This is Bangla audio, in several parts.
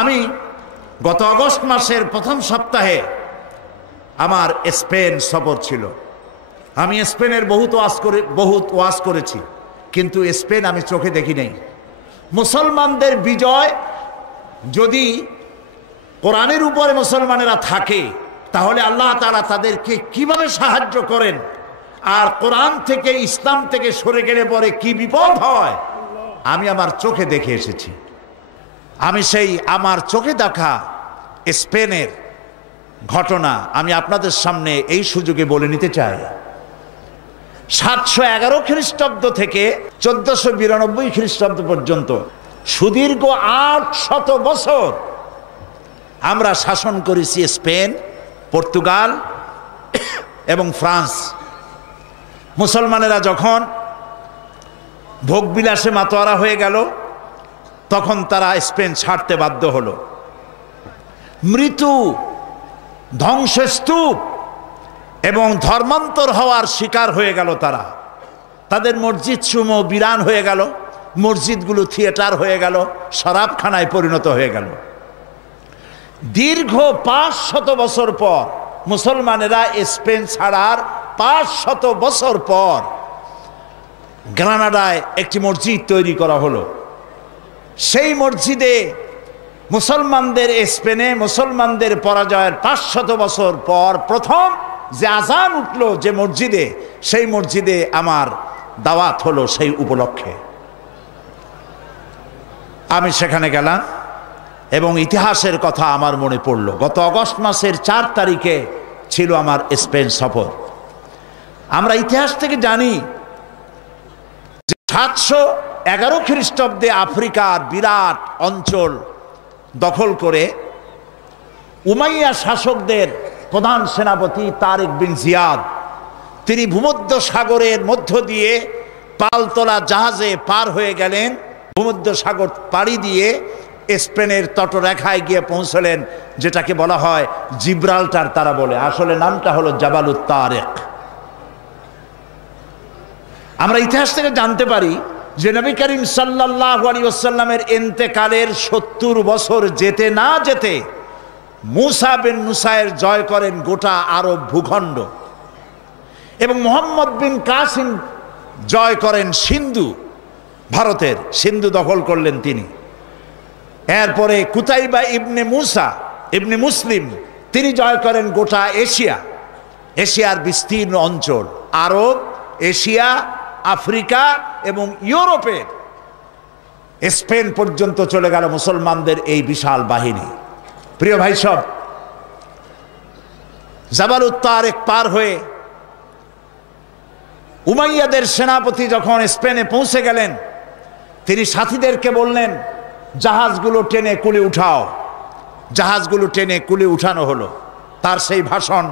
আমি গত আগস্ট মাসের প্রথম সপ্তাহে আমার স্পেন সফর ছিল। আমি স্পেনের বহুত ওয়াজ করেছি, কিন্তু স্পেন আমি চোখে দেখি নাই। মুসলমানদের বিজয় যদি কোরআনের উপরে মুসলমানেরা থাকে, তাহলে আল্লাহ তাআলা তাদেরকে কিভাবে সাহায্য করেন, আর কোরআন থেকে ইসলাম থেকে সরে গেলে পরে কি বিপদ হয়, আমি আমার চোখে দেখে এসেছি। আমি সেই আমার চোখে দেখা স্পেনের ঘটনা আমি আপনাদের সামনে এই সুযোগে বলে নিতে চাই। 711 খ্রিস্টাব্দ থেকে 1492 খ্রিস্টাব্দ পর্যন্ত সুদীর্ঘ 800 বছর আমরা শাসন করেছি স্পেন, পর্তুগাল এবং ফ্রান্স। মুসলমানেরা যখন ভোগবিলাসে মাতোয়ারা হয়ে গেল, তখন তারা স্পেন ছাড়তে বাধ্য হলো। মৃত্যু, ধ্বংসস্তূপ এবং ধর্মান্তর হওয়ার শিকার হয়ে গেল তারা। তাদের মসজিদ সমূহ বিরান হয়ে গেল, মসজিদগুলো থিয়েটার হয়ে গেল, শরাবখানায় পরিণত হয়ে গেল। দীর্ঘ 500 বছর পর মুসলমানেরা স্পেন ছাড়ার 500 বছর পর গ্রানাডায় একটি মসজিদ তৈরি করা হলো। সেই মসজিদে মুসলমানদের, স্পেনে মুসলমানদের পরাজয়ের 500 বছর পর প্রথম যে আজান উঠল যে মসজিদে, সেই মসজিদে আমার দাওয়াত হলো। সেই উপলক্ষে আমি সেখানে গেলাম এবং ইতিহাসের কথা আমার মনে পড়ল। গত আগস্ট মাসের 4 তারিখে ছিল আমার স্পেন সফর। আমরা ইতিহাস থেকে জানি যে 711 খ্রিস্টাব্দে আফ্রিকার বিরাট অঞ্চল দখল করে উমাইয়া শাসকদের প্রধান সেনাপতি তারিক বিন জিয়াদ, তিনি ভূমধ্য সাগরের মধ্য দিয়ে পালতোলা জাহাজে পার হয়ে গেলেন। ভূমধ্য সাগর পাড়ি দিয়ে স্পেনের তটরেখায় গিয়ে পৌঁছলেন, যেটাকে বলা হয় জিব্রাল্টার। তারা বলে আসলে নামটা হলো জাবালুত তারেক। আমরা ইতিহাস থেকে জানতে পারি যে নবী করিম সাল্লাল্লাহু আলাইহি ওয়াসাল্লামের ইন্তেকালের 70 বছর যেতে না যেতে মুসা বিন নুসাইর জয় করেন গোটা আরব ভূখণ্ড, এবং মুহাম্মদ বিন কাসিম জয় করেন সিন্ধু, ভারতের সিন্ধু দখল করলেন তিনি। এরপরে কুতাইবা ইবনে মুসা ইবনে মুসলিম, তিনি জয় করেন গোটা এশিয়া, এশিয়ার বিস্তীর্ণ অঞ্চল, আরব, এশিয়া, আফ্রিকা এবং ইউরোপের স্পেন পর্যন্ত চলে গেল মুসলমানদের এই বিশাল বাহিনী। প্রিয় ভাই সব, জাবালুত তারেক পার হয়ে উমাইয়াদের সেনাপতি যখন স্পেনে পৌঁছে গেলেন, তিনি সাথীদেরকে বললেন জাহাজগুলো টেনে কুলে উঠাও। জাহাজগুলো টেনে কুলে উঠানো হলো। তার সেই ভাষণ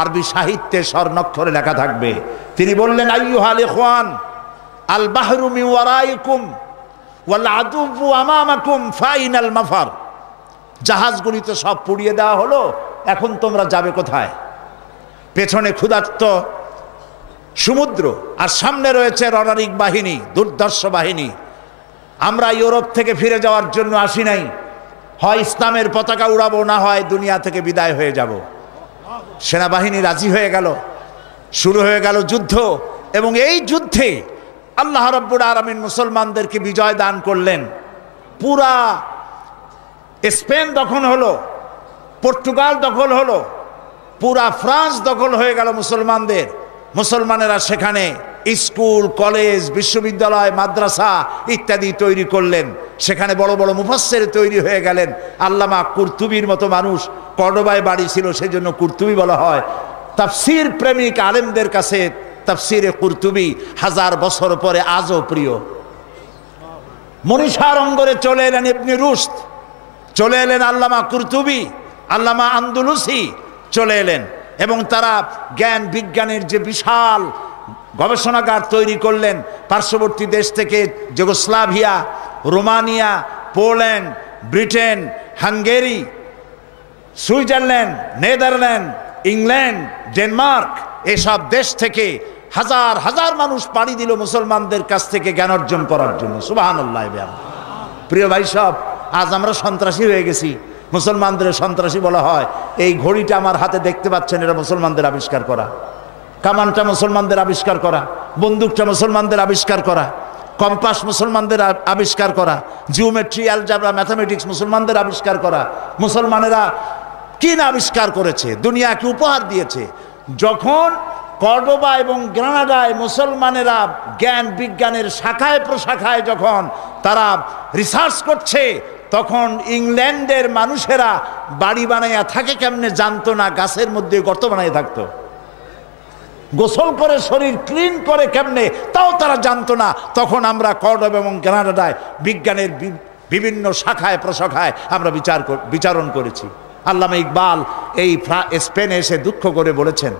আরবি সাহিত্যে স্বর্ণাক্ষরে লেখা থাকবে। তিনি বললেন, আইয়ুহাল ইখওয়ান, আল বাহরু মিন ওয়ারাইকুম ওয়াল আদুবু আমামাকুম ফাইনাল মাফার। জাহাজগুলি তো সব পুড়িয়ে দেওয়া হলো, এখন তোমরা যাবে কোথায়? পেছনে ক্ষুধার্ত সমুদ্র, আর সামনে রয়েছে রণারিক বাহিনী, দুর্ধর্ষ বাহিনী। আমরা ইউরোপ থেকে ফিরে যাওয়ার জন্য আসি নাই, হয় ইসলামের পতাকা উড়াবো, না হয় দুনিয়া থেকে বিদায় হয়ে যাব। সেনাবাহিনী রাজি হয়ে গেল, শুরু হয়ে গেল যুদ্ধ, এবং এই যুদ্ধে আল্লাহ রাব্বুল আলামিন মুসলমানদেরকে বিজয় দান করলেন। পুরা স্পেন দখল হলো, পর্তুগাল দখল হলো, পুরা ফ্রান্স দখল হয়ে গেল মুসলমানদের। মুসলমানেরা সেখানে স্কুল, কলেজ, বিশ্ববিদ্যালয়, মাদ্রাসা ইত্যাদি তৈরি করলেন। সেখানে বড় বড় মুফাসসির তৈরি হয়ে গেলেন। আল্লামা কুরতুবির মতো মানুষ, কর্ডোবায় বাড়ি ছিল, সেজন্য কুরতুবি বলা হয়। তাফসীর প্রেমিক আলেমদের কাছে তাফসীরে কুরতুবি 1000 বছর পরে আজও প্রিয়। মনীষার অঙ্গরে চলে এলেন ইবনে রুশদ, চলে এলেন আল্লামা কুরতুবি, আল্লামা আন্দুলুসি চলে এলেন, এবং তারা জ্ঞান বিজ্ঞানের যে বিশাল গবেষণাগার তৈরি করলেন। পার্শ্ববর্তী দেশ থেকে Yugoslavia, Romania, Poland, Britain, Hungary, Switzerland, Netherland, England, Denmark, এসব দেশ থেকে হাজার হাজার মানুষ পাড়ি দিল মুসলমানদের কাছ থেকে জ্ঞান অর্জন করার জন্য। সুবহানাল্লাহ। প্রিয় ভাই সব, আজ আমরা সন্ত্রাসী হয়ে গেছি, মুসলমানদের সন্ত্রাসী বলা হয়। এই ঘড়িটা আমার হাতে দেখতে পাচ্ছেন, এটা মুসলমানদের আবিষ্কার করা। কামানটা মুসলমানদের আবিষ্কার করা, বন্দুকটা মুসলমানদের আবিষ্কার করা, কম্পাস মুসলমানদের আবিষ্কার করা, জিওমেট্রি, অ্যালজাবরা, ম্যাথামেটিক্স মুসলমানদের আবিষ্কার করা। মুসলমানেরা কি না আবিষ্কার করেছে, দুনিয়াকে উপহার দিয়েছে। যখন কর্ডোবা এবং গ্রানাডায় মুসলমানেরা জ্ঞান বিজ্ঞানের শাখায় প্রশাখায় যখন তারা রিসার্চ করছে, তখন ইংল্যান্ডের মানুষেরা বাড়ি বানাইয়া থাকে কেমনে জানতো না, গাছের মধ্যে গর্ত বানাইয়া থাকতো। গোসল করে শরীর ক্লিন করে কেমনে তাও তারা জানতো না। তখন আমরা কর্ডোবা এবং গ্রানাডায় বিজ্ঞানের বিভিন্ন শাখায় প্রশাখায় আমরা বিচারণ করেছি। আল্লামা ইকবাল এই স্পেনে এসে দুঃখ করে বলেছেন,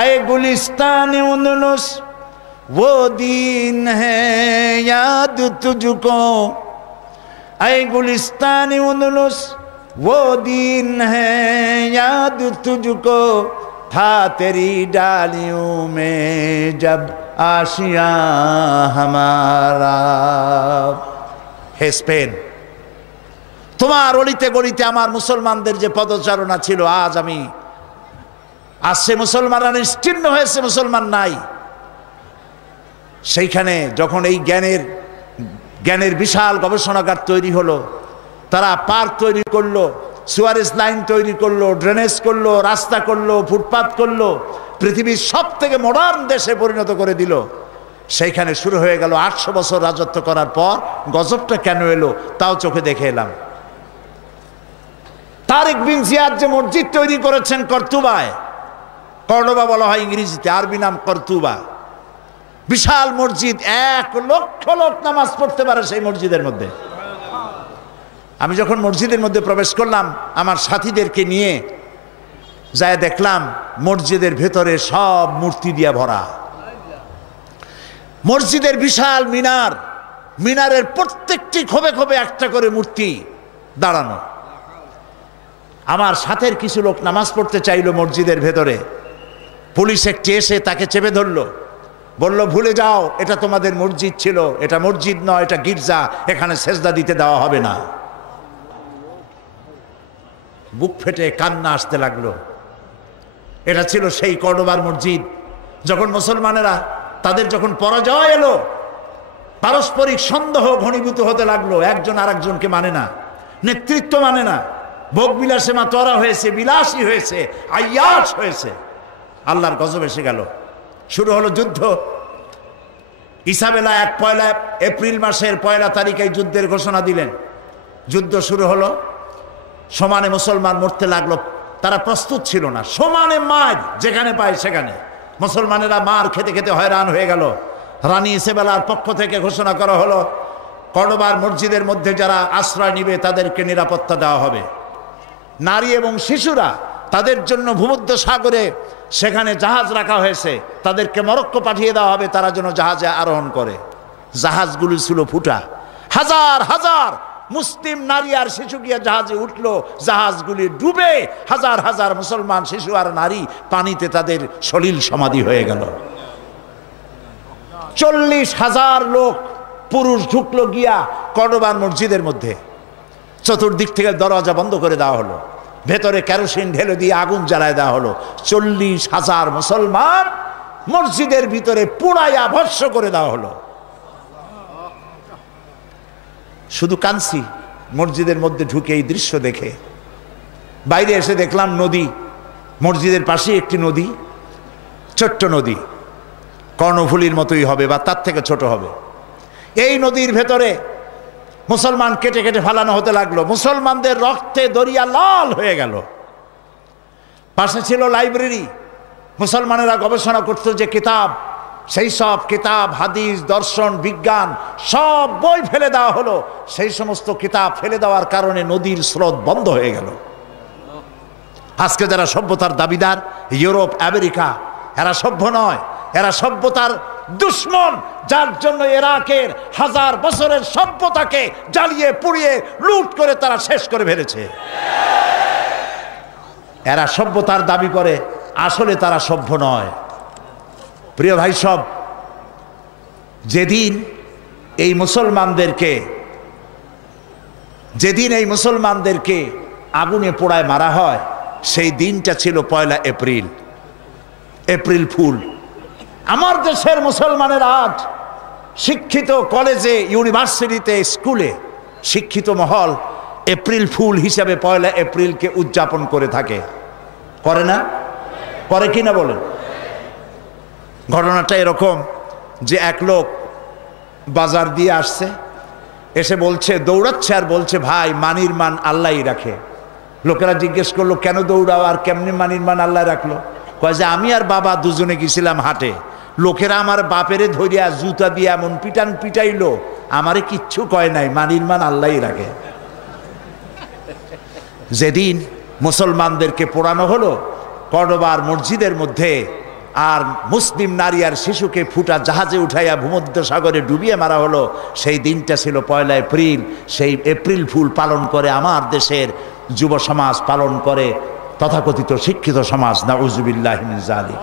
আয়ে গুলিস্তানে উন্দুলুস वो दिन है याद तुझको, आए गुलिस्तान उंदुलुस वो दिन है याद तुझको, था तेरी डालियों में जब आशिया हमारा। हे स्पेन, তোমার অলিতে গলিতে আমার মুসলমানদের যে পদচারণা ছিল, আজ আমি আসছে মুসলমানরা নিশ্চিহ্ন হয়েছে, মুসলমান নাই। সেইখানে যখন এই জ্ঞানের বিশাল গবেষণাগার তৈরি হলো, তারা পার্ক তৈরি করলো, সুয়ারেজ লাইন তৈরি করলো, ড্রেনেজ করলো, রাস্তা করলো, ফুটপাথ করলো, পৃথিবীর সব থেকে মডার্ন দেশে পরিণত করে দিল। সেইখানে শুরু হয়ে গেল 800 বছর রাজত্ব করার পর গজবটা কেন এলো তাও চোখে দেখে এলাম। তারেক বিন জিয়াদ যে মসজিদ তৈরি করেছেন কর্তুবায়, কর্ডোবা বলা হয় ইংরেজিতে, আরবি নাম কর্তুবা, বিশাল মসজিদ, 1 লক্ষ লোক নামাজ পড়তে পারে সেই মসজিদের মধ্যে। আমি যখন মসজিদের মধ্যে প্রবেশ করলাম আমার সাথীদেরকে নিয়ে, যায় দেখলাম মসজিদের ভেতরে সব মূর্তি দিয়া ভরা। মসজিদের বিশাল মিনারের প্রত্যেকটি খোপে খোপে একটা করে মূর্তি দাঁড়ানো। আমার সাথের কিছু লোক নামাজ পড়তে চাইলো মসজিদের ভেতরে, পুলিশ একটি এসে তাকে চেপে ধরলো, বলল ভুলে যাও, এটা তোমাদের মসজিদ ছিল, এটা মসজিদ নয়, এটা গির্জা, এখানে সেজদা দিতে দেওয়া হবে না। বুক ফেটে কান্না আসতে লাগলো। এটা ছিল সেই কর্ডোবার মসজিদ। যখন মুসলমানেরা তাদের যখন পরাজয় এলো, পারস্পরিক সন্দেহ ঘনীভূত হতে লাগলো, একজন আর একজনকে মানে না, নেতৃত্ব মানে না, ভোগ বিলাসে মাতোয়ারা হয়েছে, বিলাসী হয়েছে, আয়াস হয়েছে। আল্লাহর গজব এসে গেল। শুরু হলো যুদ্ধ। ইসাবেলা 1 এপ্রিল মাসের 1 তারিখে যুদ্ধের ঘোষণা দিলেন। যুদ্ধ শুরু হলো, সমানে মুসলমান মরতে লাগলো। তারা প্রস্তুত ছিল না, সমানে মার যেখানে পায় সেখানে। মুসলমানেরা মার খেতে খেতে হয়রান হয়ে গেল। রানী ইসাবেলার পক্ষ থেকে ঘোষণা করা হলো, কর্ডোবার মসজিদের মধ্যে যারা আশ্রয় নিবে তাদেরকে নিরাপত্তা দেওয়া হবে। নারী এবং শিশুরা তাদের জন্য ভূমধ্য সাগরে সেখানে জাহাজ রাখা হয়েছে, তাদেরকে মরক্কো পাঠিয়ে দেওয়া হবে, তারা যেন জাহাজে আরোহণ করে। জাহাজগুলি ছিল ফুটা, হাজার হাজার মুসলিম নারী আর শিশু গিয়ে জাহাজে উঠলো, জাহাজগুলি ডুবে হাজার হাজার মুসলমান শিশু আর নারী পানিতে তাদের সলিল সমাধি হয়ে গেল। 40,000 লোক পুরুষ ঢুকলো গিয়া কর্ডোবার মসজিদের মধ্যে। চতুর্দিক থেকে দরজা বন্ধ করে দেওয়া হলো, ভেতরে কেরোসিন ঢেলে দিয়ে আগুন জ্বালায় দেওয়া হলো। 40,000 মুসলমান মসজিদের ভিতরে পুড়াইয়া ভস্ম করে দেওয়া হলো। শুধু কাঁদছি মসজিদের মধ্যে ঢুকে এই দৃশ্য দেখে। বাইরে এসে দেখলাম নদী, মসজিদের পাশে একটি নদী, ছোট্ট নদী, কর্ণফুলীর মতোই হবে বা তার থেকে ছোট হবে। এই নদীর ভেতরে মুসলমান কেটে কেটে ফালানো হতে লাগলো। মুসলমানদের রক্তে দরিয়া লাল হয়ে গেল। পাশে ছিল লাইব্রেরি, মুসলমানেরা গবেষণা করতো যে কিতাব, সেই সব কিতাব, হাদিস, দর্শন, বিজ্ঞান সব বই ফেলে দেওয়া হলো। সেই সমস্ত কিতাব ফেলে দেওয়ার কারণে নদীর স্রোত বন্ধ হয়ে গেল। আজকে যারা সভ্যতার দাবিদার, ইউরোপ, আমেরিকা, এরা সভ্য নয়, এরা সভ্যতার দুশ্মন, যার জন্য ইরাকের 1000 বছরের সভ্যতাকে জ্বালিয়ে পুড়িয়ে লুট করে তারা শেষ করে ফেলেছে। এরা সভ্যতার দাবি করে, আসলে তারা সভ্য নয়। প্রিয় ভাই সব, যেদিন এই মুসলমানদেরকে যেদিন এই মুসলমানদেরকে আগুনে পোড়ায় মারা হয় সেই দিনটা ছিল 1 এপ্রিল, এপ্রিল ফুল। আমার দেশের মুসলমানের আজ শিক্ষিত কলেজে, ইউনিভার্সিটিতে, স্কুলে শিক্ষিত মহল এপ্রিল ফুল হিসাবে 1 এপ্রিলকে উদযাপন করে থাকে, করে না? করে কি না বলেন? ঘটনাটা এরকম যে এক লোক বাজার দিয়ে আসছে, এসে বলছে, দৌড়াচ্ছে আর বলছে, ভাই মানির মান আল্লাহই রাখে। লোকেরা জিজ্ঞেস করলো, কেন দৌড়াও আর কেমনি মানির মান আল্লাহ রাখলো? কয় যে আমি আর বাবা দুজনে গেছিলাম হাটে, লোকেরা আমার বাপেরে ধরিয়া জুতা দিয়ে এমন পিটান পিটাইলো, আমারে কিচ্ছু কয় নাই, মানির মান আল্লাহই রাখে। যেদিন মুসলমানদেরকে পোড়ানো হলো কর্ডোবার মসজিদের মধ্যে, আর মুসলিম নারী আর শিশুকে ফুটা জাহাজে উঠাইয়া ভূমধ্য সাগরে ডুবিয়ে মারা হলো, সেই দিনটা ছিল 1 এপ্রিল। সেই এপ্রিল ফুল পালন করে আমার দেশের যুব সমাজ, পালন করে তথাকথিত শিক্ষিত সমাজ। নাউজুবিল্লাহি মিন যালিক।